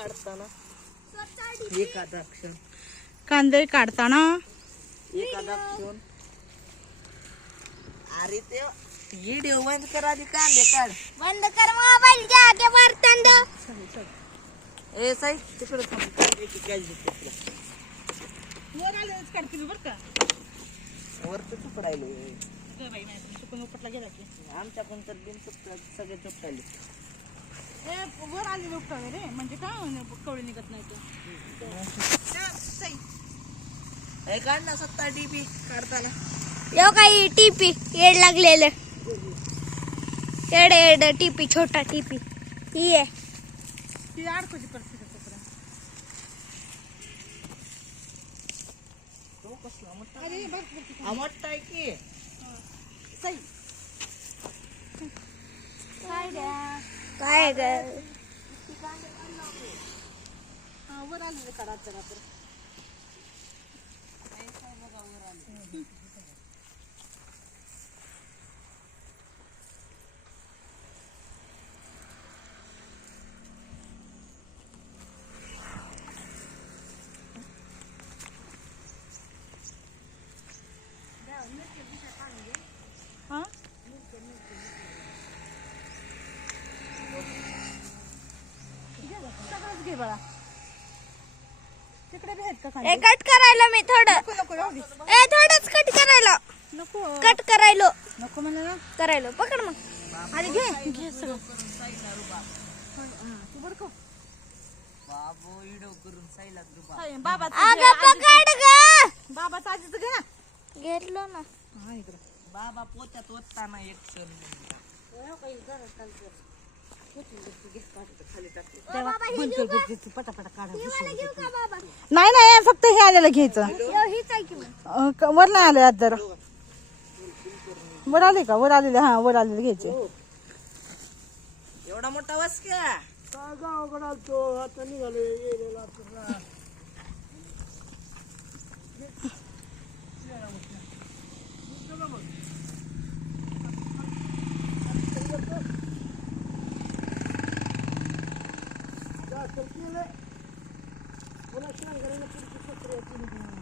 काढताना. एखादा क्षण. कांदे काढताना. एखादा क्षण. अरे ते व्हिडिओ बंद कर आधी कांदे काढ. बंद कर मोबाईल घ्या ए साई तिकडे थांब. वर आलेच बरं का? वरचं तुकडायले गं बाई माझ्या चुकून उपटला गेला की. आमच्याकडून तर ए वर आलेले उपटावे रे. म्हणजे काय कवळी निघत नाही ते काढ ना सत्ता डीबी काढताना. यो काही टीपी? येड लागलेलं. येड येड टीपी छोटा टीपी. ही आहे. ती परिस्थिती तोपर्यंत तो कसला मोठा अरे बघ. हा मोठा आहे की? सई. काय गं? हा वर आलेले काढा चला तर हा घे बाळा. तिकडे बी आहेत का ए कांदे कट करायला मी थोडं. नको नको राहू दे. ए थोडंच कट करायला. नको. कट करायलो. नको म्हणलं ना. करायलो. पकड मग. आधी घे घे सगळं. तू बरं का. बाबू व्हिडिओ करून साईला रुपा हाय, बाबाचं अगं घे, आजीचं- पकड ग. बाबाचं आजीचं घे ना. घेतलो ना. हा इकडं. बाबा पोत्यात ओतताना एक क्षण. नाही नाही फक्त हे आलेलं घ्यायचं. वर नाही आले आज जरा. वर आले का? वर आलेले हा वर आलेले घ्यायचे. एवढा मोठा वास क्या kapıyla. Bunun şuan garını kırıp kırıp kırıp kırıp